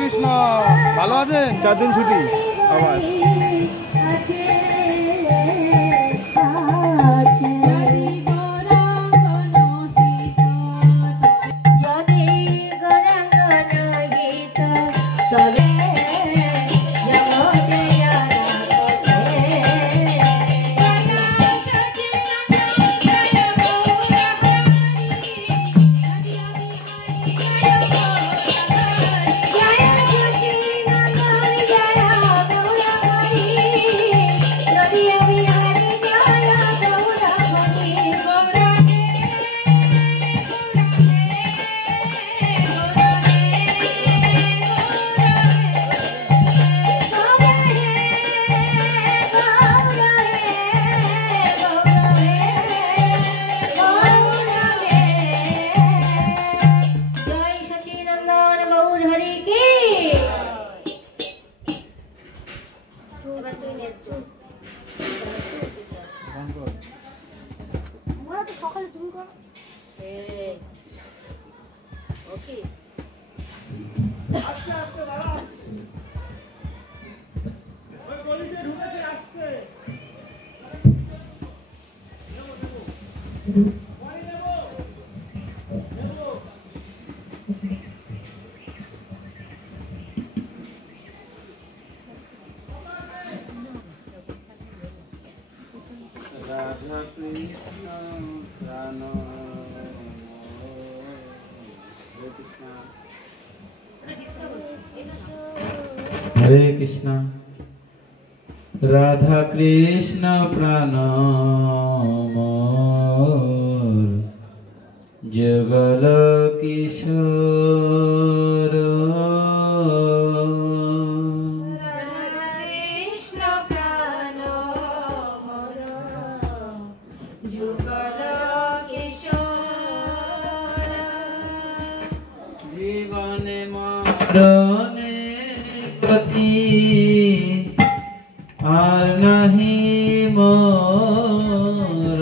কৃষ্ণ। ভালো আছেন? 4 দিন ছুটি আবার। राधा कृष्ण प्राण हरे कृष्णा राधा कृष्ण प्राण मोर जुगल किशोर जीवने मरणे गति आर नहीं मोर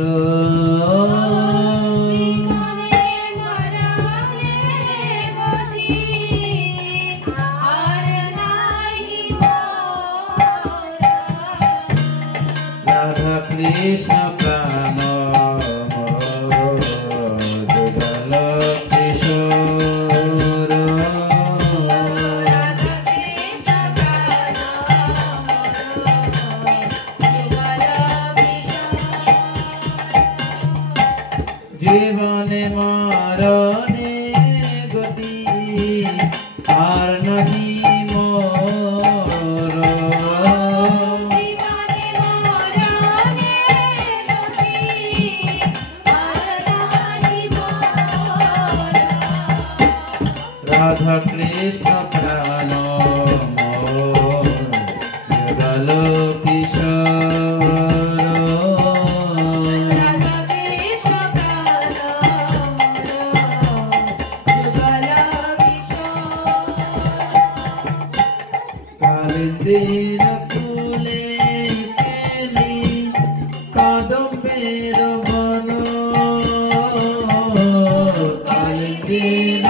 राधा कृष्ण प्राण जुगल किशोर जीवने मरणे गति आर नहीं मोर राधा कृष्ण प्राण मोर जुगल किशोर कालिंदीर फूले केली कादंबेर बन कालिंदीर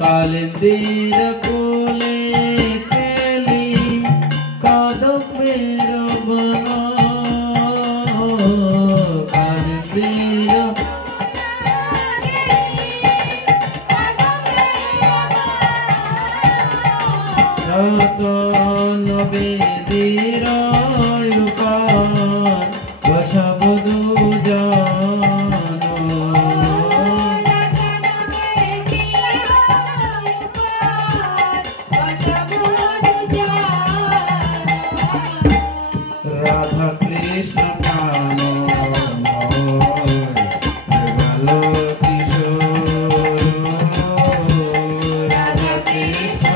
कालिंदीर फूले केली कादंबेर बन कालिंदीर रतन बेदीर बसबधु जान राधा कृष्ण प्राण जुगल किशोर राधा कृष्ण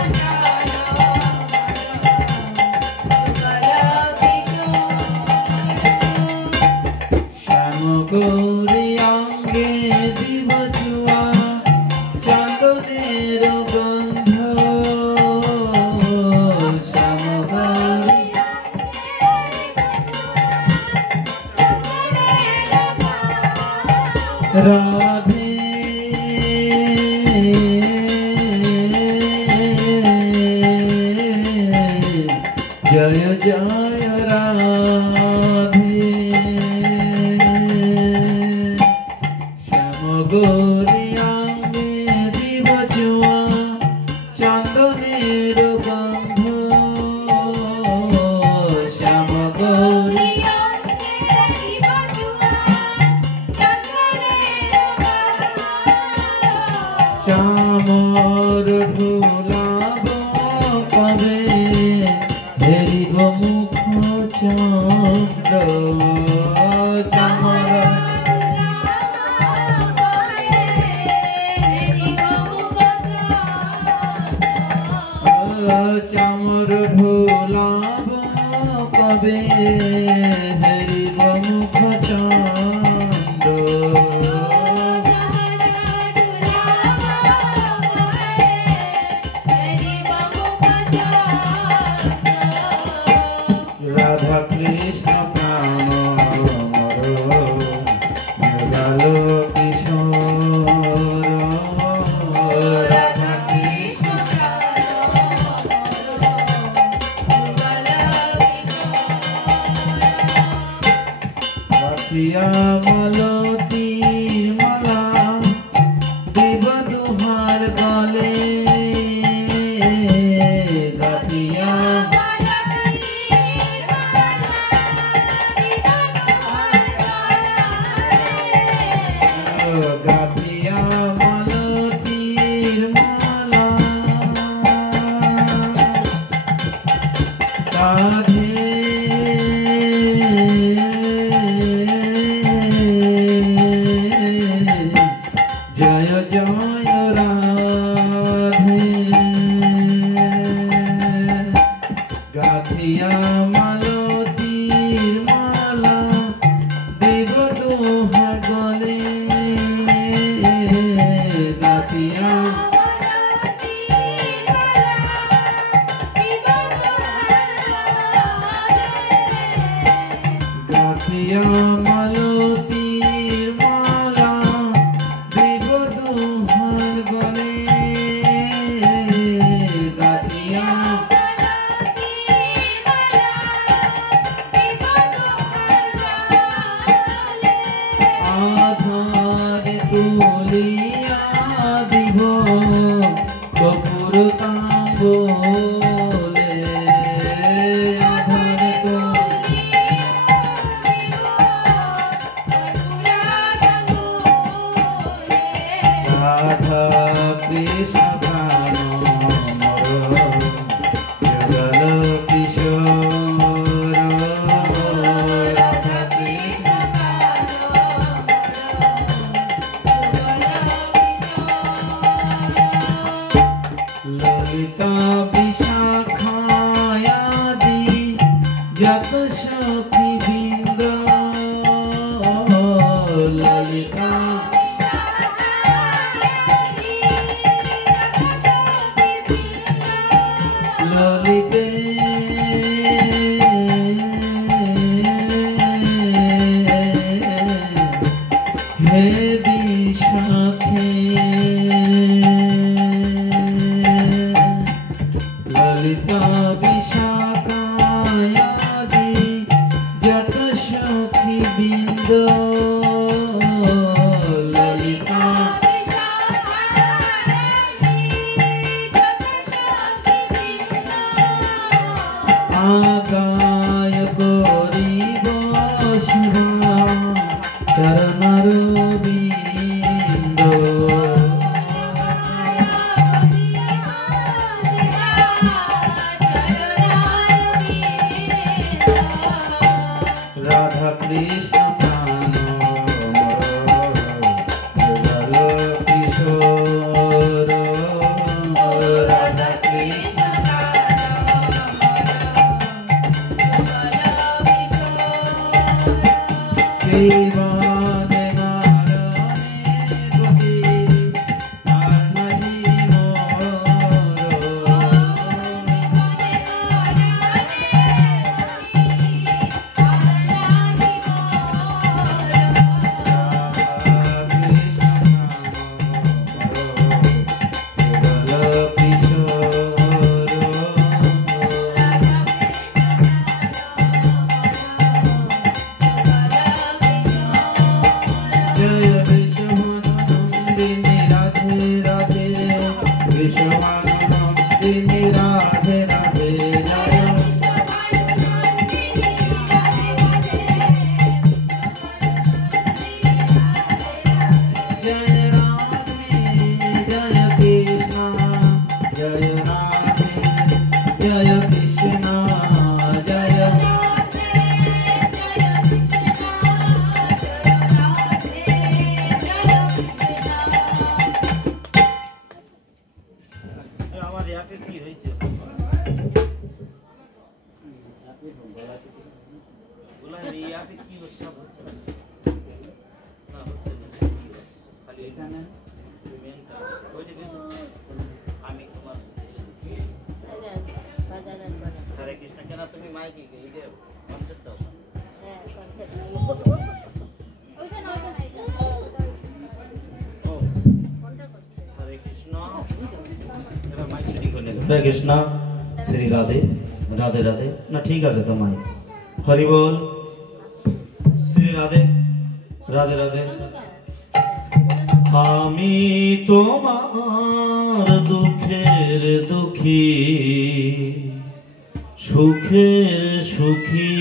চামর ভুলাব কবে হেরিব মুখ চন্দ্র চামর চামর ভুলাব কবে হেরিব মুখ চন্দ্র রাধা কৃষ্ণ প্রাণ মর গেল কিশোর রাধা কৃষ্ণ রাখিয়া মালতীর মালা দেব দুহার গলে গাথিয়া গাথিয়া মালতীর মালা কাঁধে জয় জয় রাধে গাথিয়া মালতীর মালা দেব দোহার গলে গাথিয়া গাথিয়া মালতীর মালা দেব দোহার গলে গাথিয়া আধারে তুলিয়া দিব কপুর তাম্বুলে আধারে রাধা কৃষ্ণ প্রাণ মর গেল কিশোর রাধা কৃষ্ণ ললিতা বিশাখায়াদি যত সখী বৃন্দ ললিতা ললিতে হে বিশাখে ললিতা বিশাখায়াদি যত সখী বৃন্দ ললিতা আগায় করিব সেবা চরণর বিন্দ রাধা কৃষ্ণ প্রাণ গেল কিশোর রাধা কৃষ্ণ জীবনে মারণে গতি আর নাহি মোর হাতে কি হয়েছে? গলায় এই হাতে কি হচ্ছে? হচ্ছে না, না হচ্ছে না, কি হচ্ছে? খালি এখানে মেনটা ওই যে আমি তোমার হরে কৃষ্ণ কেন তুমি মাইকে এই যে কনসেপ্ট দাও হরে কৃষ্ণ এবার মাইক শুটিং করে নেব। হরে কৃষ্ণ শ্রী রাধে রাধে রাধে না ঠিক আছে তো মাই হরি বল শ্রী রাধে রাধে রাধে আমি তোমার দুঃখের দুঃখী সুখের সুখী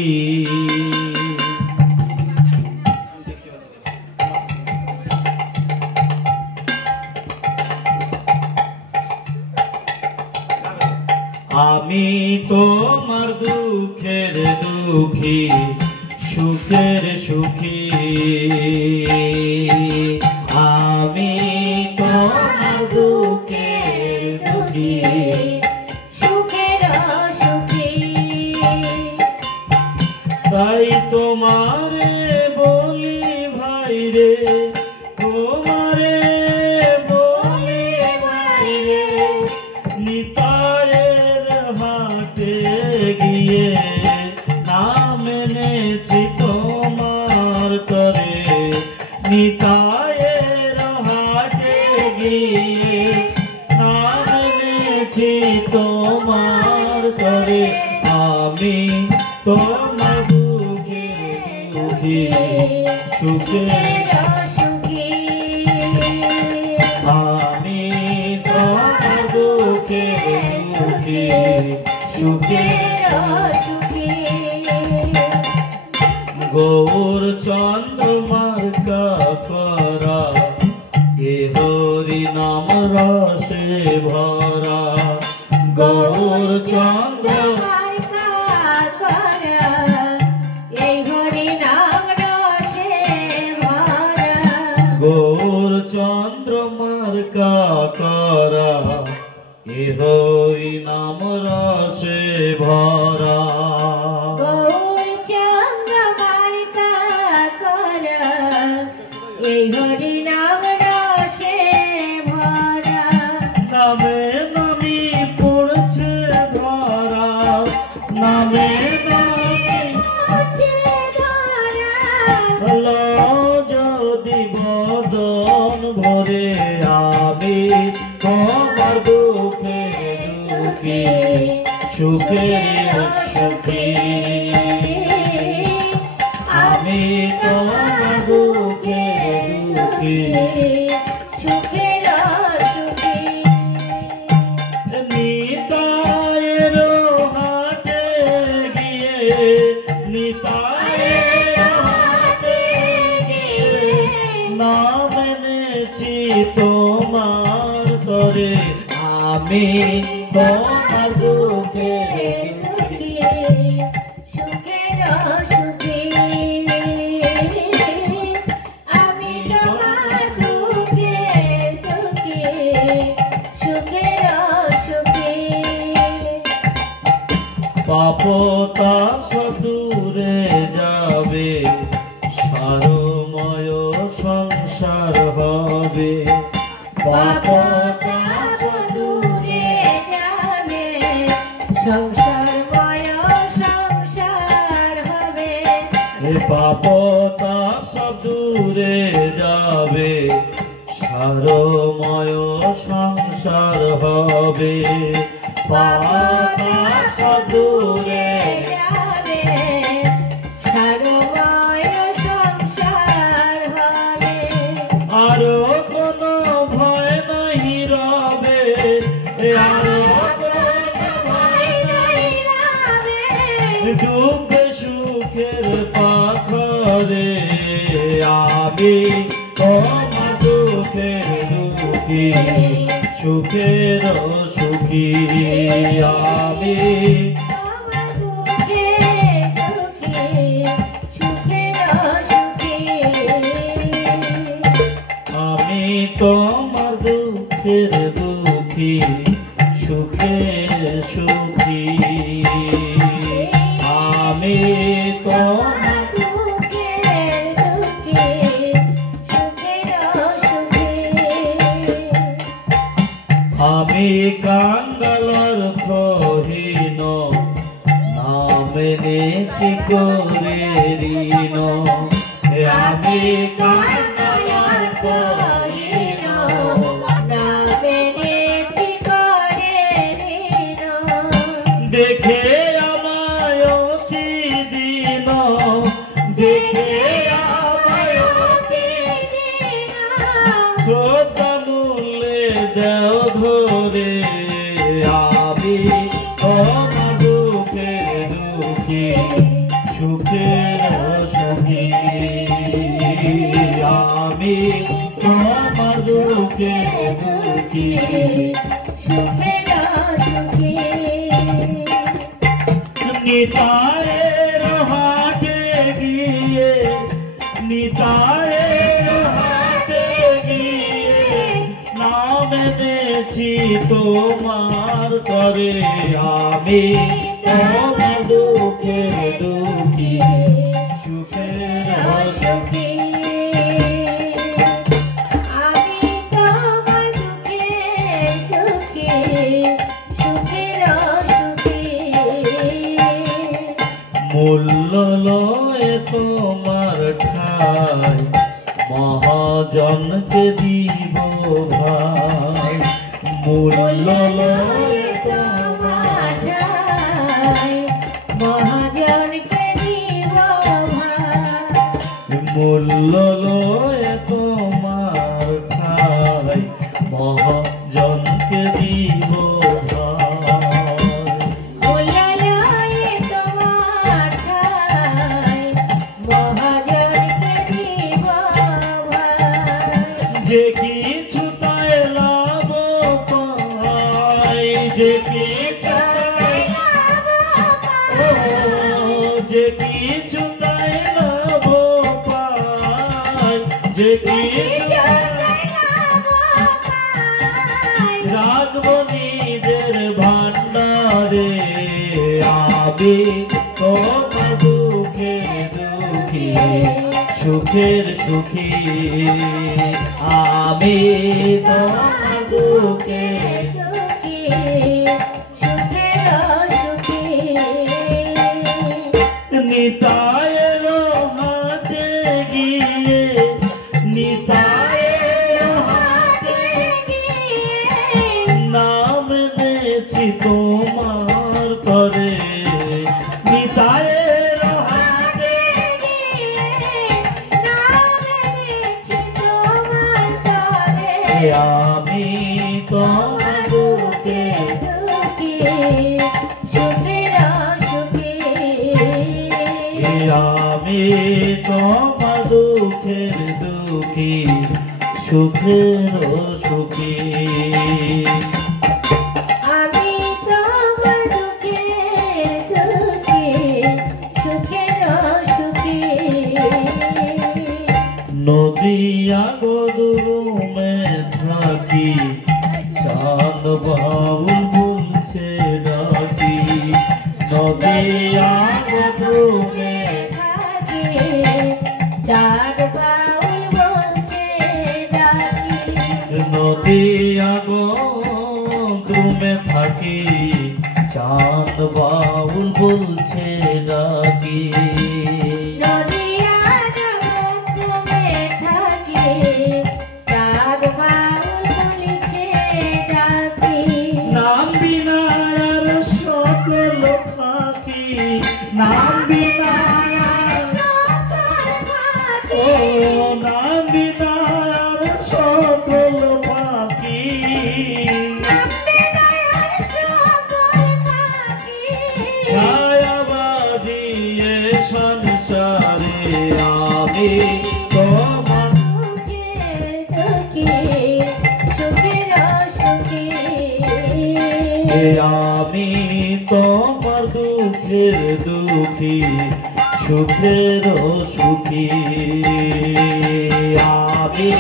আমি তোমার দুঃখের দুঃখী সুখের সুখী আমি তোমার দুঃখের দুঃখী তাই তোমারে বলি ভাই রে তোমারে বলি ভাই রে নিতায়ের হাটে গিয়ে নাম এনেছি তোমার তরে নিতায়ের হাটে গিয়ে নাম এনেছি তোমার তরে আমি তোমার দুঃখের দুঃখী সুখের আমি তোমার দুঃখের দুঃখী সুখের গৌর চন্দ্র মার্কা করা এ হরি নাম রসে ভরা গৌর চন্দ্র গৌর চন্দ্র মার্কা করা এ হরি নাম রসে ভরা নামে নামি পড়ছে ধরা নামে যদি বদন ভরে আমি তোমার দুঃখের দুঃখী সুখের সুখী আমি তোমার দুঃখের দুঃখী নিতায়ের হাটে গিয়ে নিতায়ের হাটে গিয়ে নাম এনেছি তোমার তরে আমি তোমার দুঃখের দুঃখী আমি তোমার দুঃখের দুঃখী পাপতা সদূরে যাবে সারময় সংসার হবে পাপতা সদূরে যাবে সংসার হবে পাপতা সদূরে যাবে সারময় সংসার হবে পাপতা সদূরে যাবে সারময় সংসার হবে আরো কোনো ভয় নাহি রবে আরো কোনো ভয় নাহি রবে ডুবে সুখের পাখরে আমি তোমার দুঃখের দুঃখী সুখের সুখী আমি আমি তোমার দুঃখের দুঃখী সুখের সুখী আমি তোমার দুঃখের দুঃখে সুখের সুখে আমি কাঙ্গালর প্রহীন নামে নেছি করে ঋণ আমি কাঙ্গালর প্রহীন দেখে আমায় অতি দিন দেখে আমায় অতি শ্রদ্ধা মূল্যে দেও ধরে আমি তোমার দুঃখের দুঃখী সুখের সুখী আমি তোমার দুঃখের দুঃখী সুখের সুখে নিতায়ের হাটে গিয়ে নিতায়ের হাটে গিয়ে নাম এনেছি তোমার করে আমি তোমার দুঃখে দুঃখী সুখের সুখী আমি তোমার দুঃখে দুঃখে সুখের সুখে মূল্য লয় তোমার ঠাই মহাজনকে দিব ভাই মূল্য লয় তোমার মহাজনকে দিব মূল্য লয় তোমার ঠাই মহাজনকে দিব যে কিছু তাই লাভ পাই যে কিছু যে কিছু তাই লাভ পাই যে কিছু রাখব নিজের ভান্ডারে আমি তোমার দুঃখের দুঃখী সুখের সুখী আমি তোমার দুঃখের নিতায়ের হাটে গিয়ে নিতায়ের হাটে নাম এনেছি তোমার করে নিতায়ের হাটে আমি তোমার দুঃখের আমি তোমার দুঃখের দুঃখী সুখের সুখী আমি তোমার দুঃখে দুঃখে সুখের সুখে নদিয়া গদুমে থাকি চাঁদ বাউল বলছে ডাকি নদিয়া গদুমে থাকে চাঁদ বাউল বলছে ডাকি নদিয়া গদুমে থাকি চাঁদ বাউল বলছে ডাকি নদিয়া জগৎ থাকে চাঁদ বাউল বলছে ডাকি নাম বিনা আর সকল ফাঁকি নাম বিনা ও নাম বিনা আর সকল ফাঁকি ছায়া বাজিয়ে সংসারে আমি তোমার আমি তোমার দুঃখের দুঃখী সুখের সুখী আমি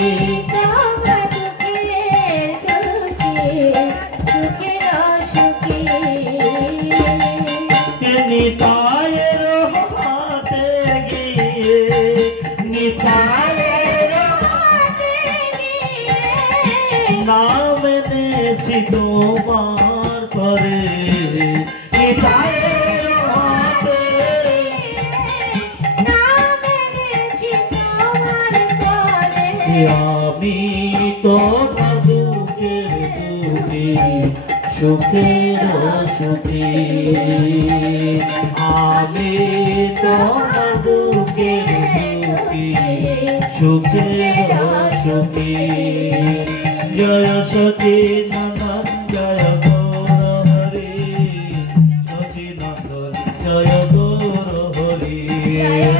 তোমার করে নিতাইয়ের হাতে আমি তোমার দুঃখের দুঃখী সুখের সুখী আমি তোমার দুঃখের দুঃখী সুখের সুখী জয় সচিদানন্দ জয় গৌর হরি সচিদানন্দ জয় গৌর হরি জয়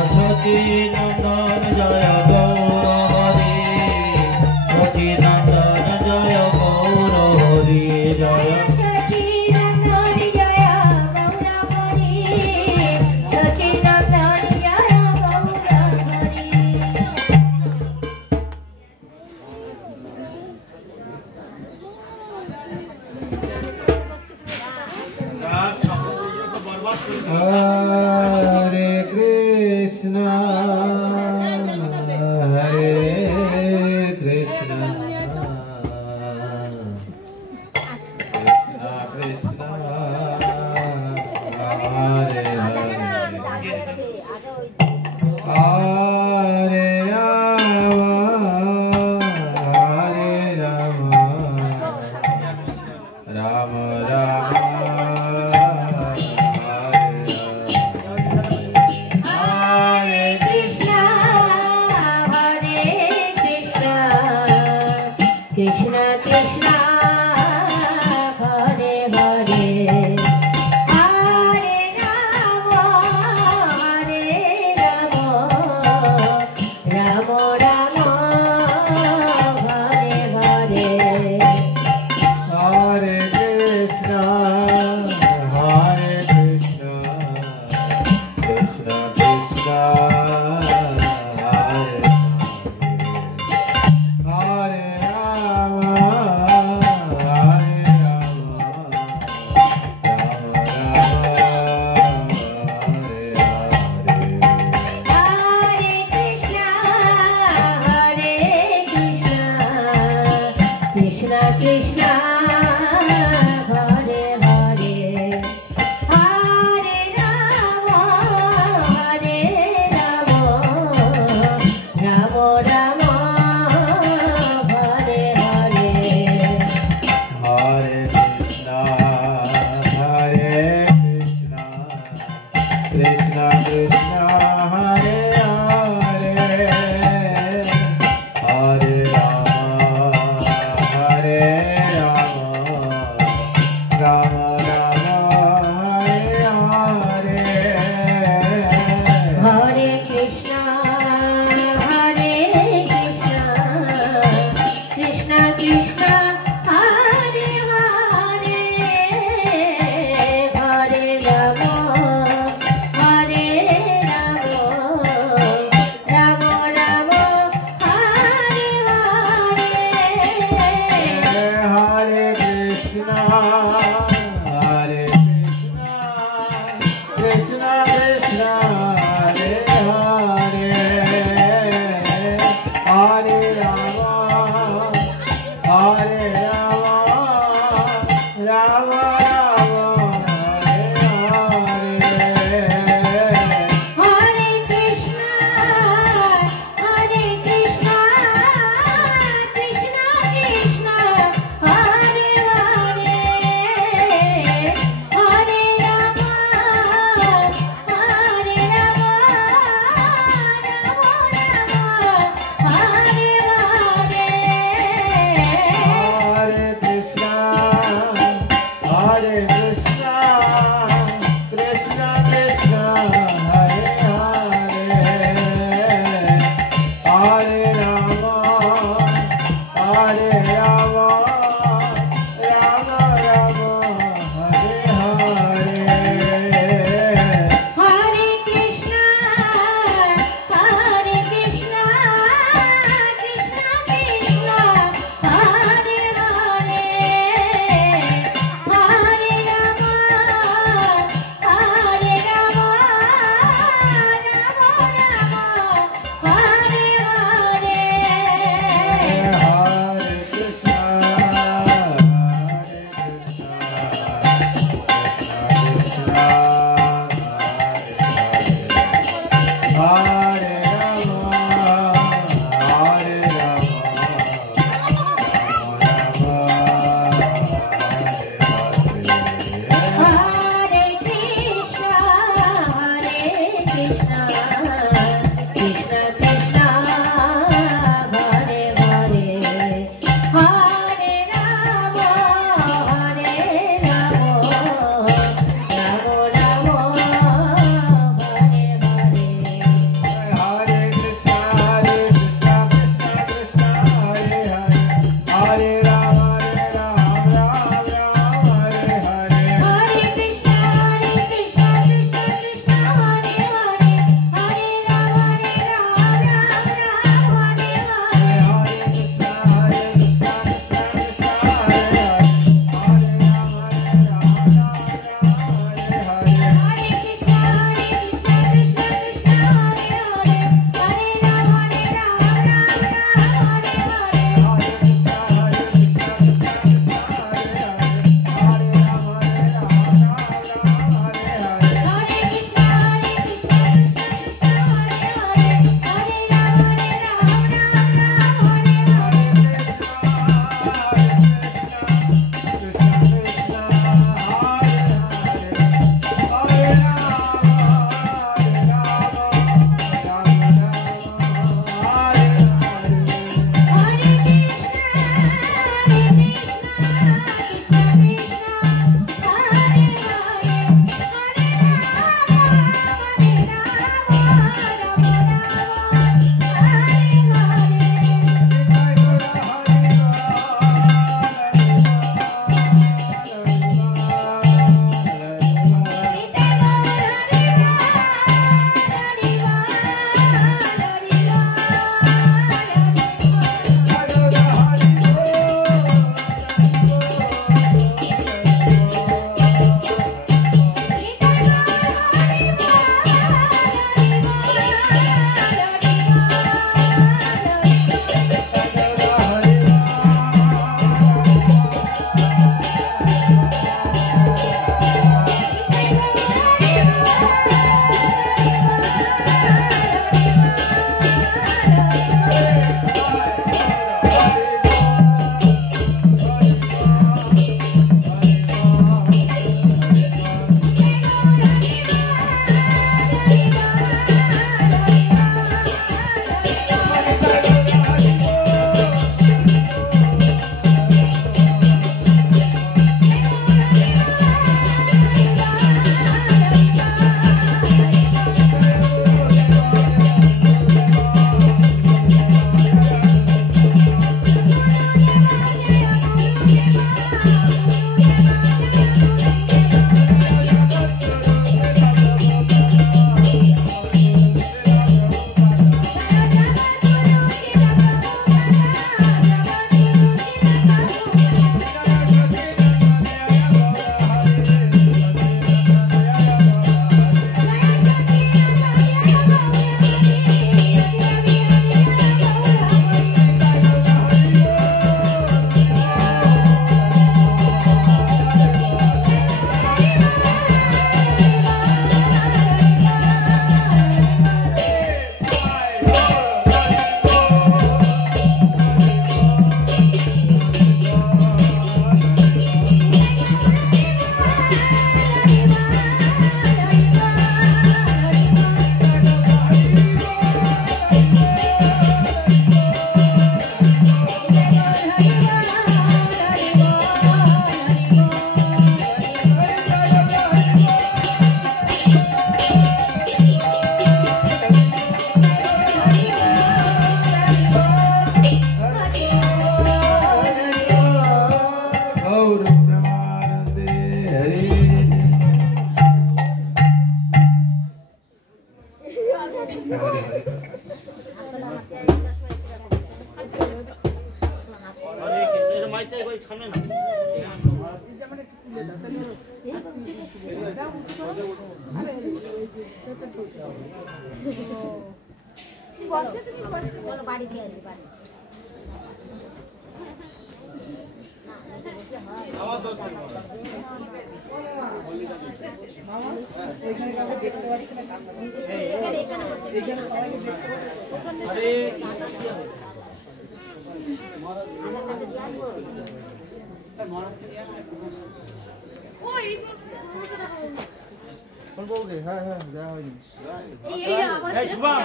সচিদানন্দ জয় গৌর হরি সচিদানন্দ জয় গৌর হরি জয় Hare Krishna, Hare Krishna, Krishna Krishna, Hare Hare, Hare Rama, Hare Rama, Rama Rama. Krishna Krishna Hare Hare Hare Rama Hare Rama Rama Rama Hare Hare Hare Krishna, Hare Krishna, Krishna Krishna, Hare Hare, Hare Rama, Hare Rama, Rama বাড়িতে আসি বাড়ি হ্যাঁ হ্যাঁ যাওয়া হয়নি এই শুভম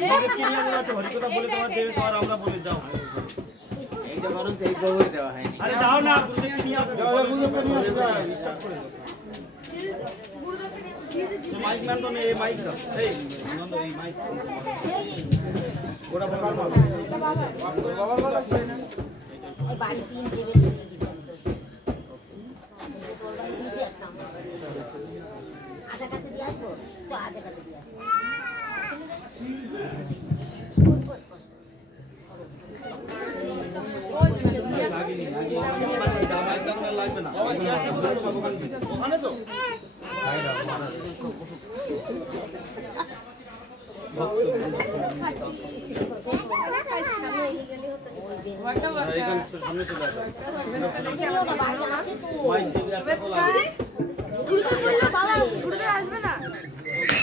তোমাকে কি নিয়ে যাওয়া তো হরিকথা বলে তোমার দেবে তোমার আমরা বলে দাও এইটা বরং সেই খবর দেওয়া হয়নি আরে যাও না তুমি কি নিয়ে আসো যাও গুজবটা নিয়ে আসো স্টার্ট করে দাও তো মাইক ম্যান তো নেই এই মাইক দাও এই নন্দ এই মাইক ওটা বল বাবার কথা কই না এই বাড়ি 3 থেকে চলে গেছে নিচে একটা আজা কাছে দিয়ে আসবো তো আজা কাছে দিয়ে আসবো লাগেনি জামাই কামনা লাগবে না ওখানে তো সামনে চলে আসো মাইক দেবে একটা বলা বাবা